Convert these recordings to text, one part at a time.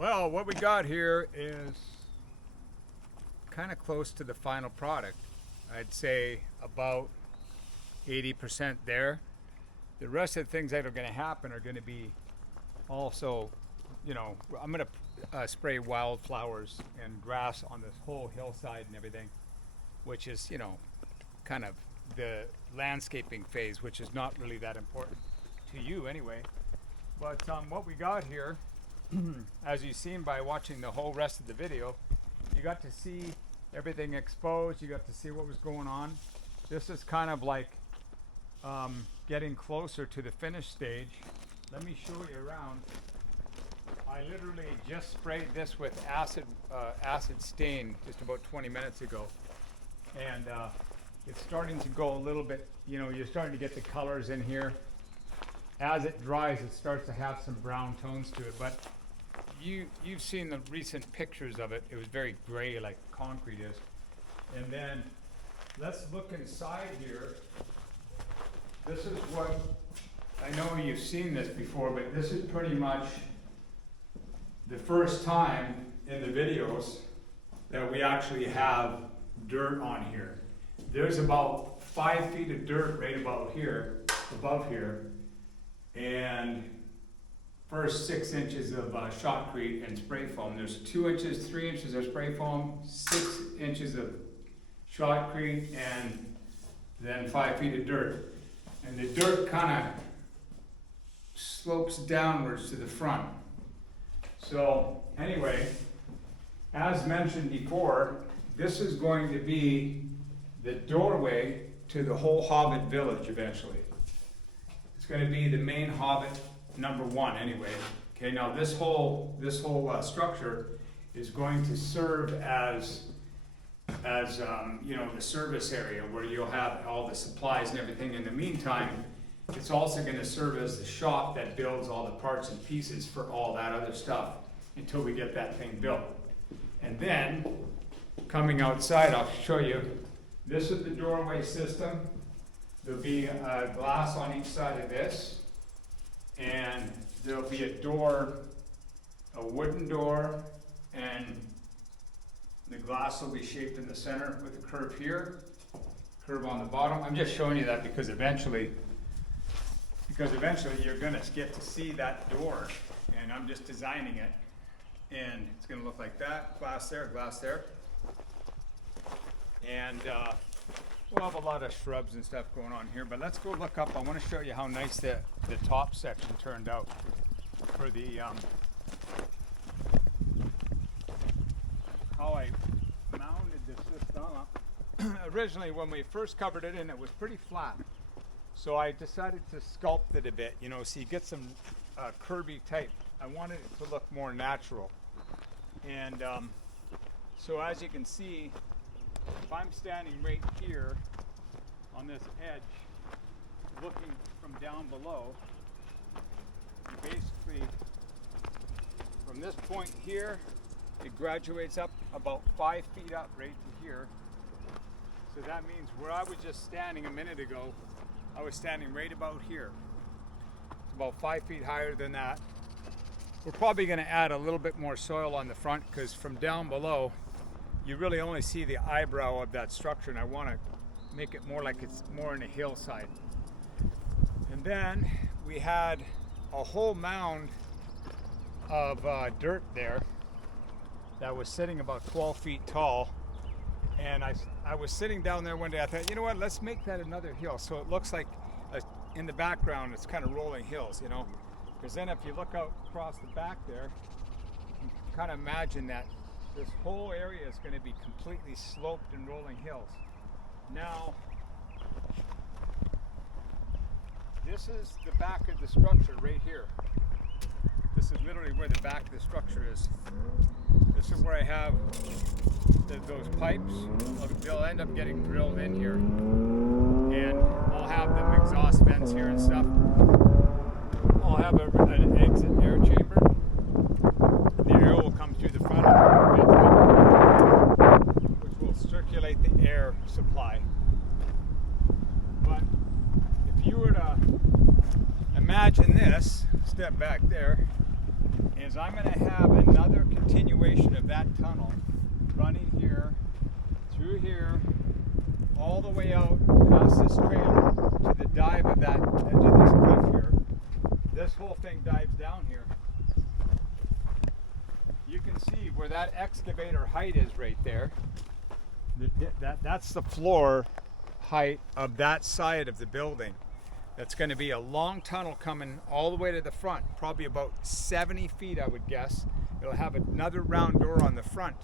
Well, what we got here is kind of close to the final product. I'd say about 80% there. The rest of the things that are going to happen are going to be also, I'm going to spray wildflowers and grass on this whole hillside and everything, which is, kind of the landscaping phase, which is not really that important to you anyway. But what we got here, as you've seen by watching the whole rest of the video, you got to see everything exposed, you got to see what was going on. This is kind of like getting closer to the finished stage. Let me show you around. I literally just sprayed this with acid stain just about 20 minutes ago, and it's starting to go a little bit, you're starting to get the colors in here. As it dries, it starts to have some brown tones to it, but you've seen the recent pictures of it. It was very gray, like concrete is. And then let's look inside here. This is what, I know you've seen this before, but this is pretty much the first time in the videos that we actually have dirt on here. There's about 5 feet of dirt right about here, above here, and first 6 inches of shotcrete and spray foam. There's 2 inches, 3 inches of spray foam, 6 inches of shotcrete, and then 5 feet of dirt. And the dirt kind of slopes downwards to the front. So anyway, as mentioned before, this is going to be the doorway to the whole Hobbit village eventually. It's going to be the main Hobbit #1 anyway. Okay, now this whole structure is going to serve as the service area where you'll have all the supplies and everything. In the meantime, it's also going to serve as the shop that builds all the parts and pieces for all that other stuff until we get that thing built. And then coming outside, I'll show you. This is the doorway system. There'll be glass on each side of this, and there'll be a door, a wooden door, and the glass will be shaped in the center with a curve here, curve on the bottom. I'm just showing you that because eventually you're gonna get to see that door, and I'm just designing it, and it's gonna look like that, glass there, and we'll have a lot of shrubs and stuff going on here, but let's go look up. I want to show you how nice the top section turned out for the how I mounted the system up. Originally, when we first covered it in, it was pretty flat, so I decided to sculpt it a bit, so you get some curvy type. I wanted it to look more natural, and so as you can see, if I'm standing right here on this edge, looking from down below, you basically, from this point here, it graduates up about 5 feet up right to here. So that means where I was just standing a minute ago, I was standing right about here. It's about 5 feet higher than that. We're probably going to add a little bit more soil on the front, because from down below, you really only see the eyebrow of that structure, and I want to make it more like it's more in a hillside. And then we had a whole mound of dirt there that was sitting about 12 feet tall, and I was sitting down there one day. I thought, you know what, let's make that another hill, so it looks like in the background it's kind of rolling hills, because then if you look out across the back there, you can kind of imagine that this whole area is going to be completely sloped and rolling hills. Now, this is the back of the structure right here. This is literally where the back of the structure is. This is where I have those pipes. They'll end up getting drilled in here. And I'll have them exhaust vents here and stuff. I'll have an exit air chamber. The air will come through the front of the ventilator, which will circulate the air supply. But if you were to imagine this, step back there, in is I'm going to have another continuation of that tunnel running here, through here, all the way out past this trailer to the dive of that edge of this cliff here. This whole thing dives down here. You can see where that excavator height is right there. That's the floor height of that side of the building. That's going to be a long tunnel coming all the way to the front, probably about 70 feet, I would guess. It'll have another round door on the front.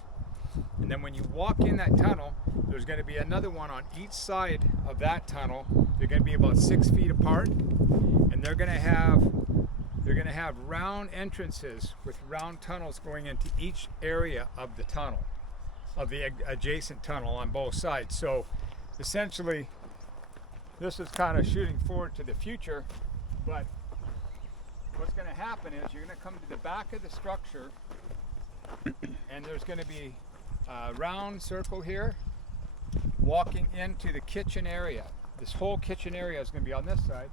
And then when you walk in that tunnel, there's going to be another one on each side of that tunnel. They're going to be about 6 feet apart, and they're going to have round entrances with round tunnels going into each area of the tunnel, of the adjacent tunnel on both sides. So essentially, this is kind of shooting forward to the future, but what's going to happen is you're going to come to the back of the structure, and there's going to be a round circle here walking into the kitchen area. This whole kitchen area is going to be on this side,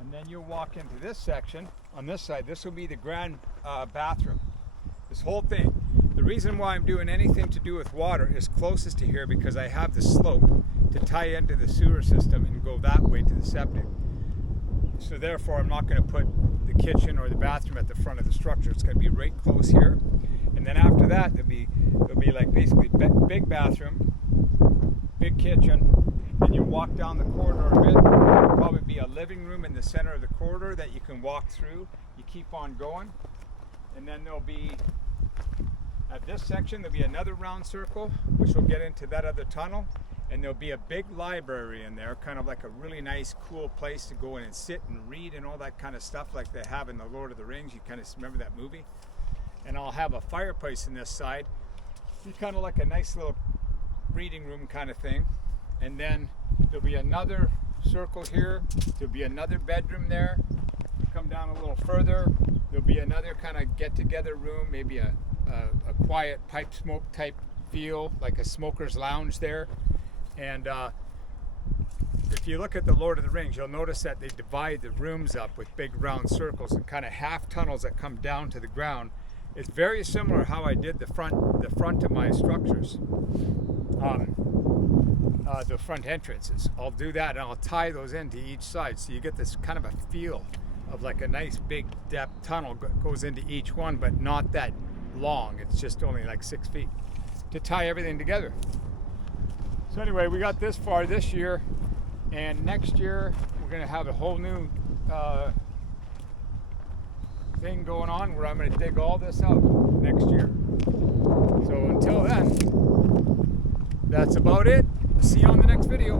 and then you'll walk into this section on this side. This will be the grand bathroom. This whole thing. The reason why I'm doing anything to do with water is closest to here because I have the slope to tie into the sewer system and go that way to the septic. So therefore I'm not going to put the kitchen or the bathroom at the front of the structure. It's going to be right close here. And then after that there'll be like basically big bathroom, big kitchen, and you walk down the corridor a bit. There'll probably be a living room in the center of the corridor that you can walk through. You keep on going, and then there'll be at this section there'll be another round circle which will get into that other tunnel, and there'll be a big library in there, kind of like a really nice cool place to go in and sit and read and all that kind of stuff like they have in the Lord of the Rings. You kind of remember that movie? And I'll have a fireplace in this side. Be kind of like a nice little reading room kind of thing. And then there'll be another circle here. There'll be another bedroom there. Come down a little further. There'll be another kind of get-together room, maybe a quiet pipe smoke type feel, like a smoker's lounge there. And if you look at the Lord of the Rings, you'll notice that they divide the rooms up with big round circles and kind of half tunnels that come down to the ground. It's very similar how I did the front of my structures, the front entrances. I'll do that and I'll tie those into each side, so you get this kind of a feel of like a nice big depth tunnel goes into each one, but not that long. It's just only like 6 feet to tie everything together. So anyway, we got this far this year, and next year we're going to have a whole new thing going on where I'm going to dig all this out next year. So until then, that's about it. See you on the next video.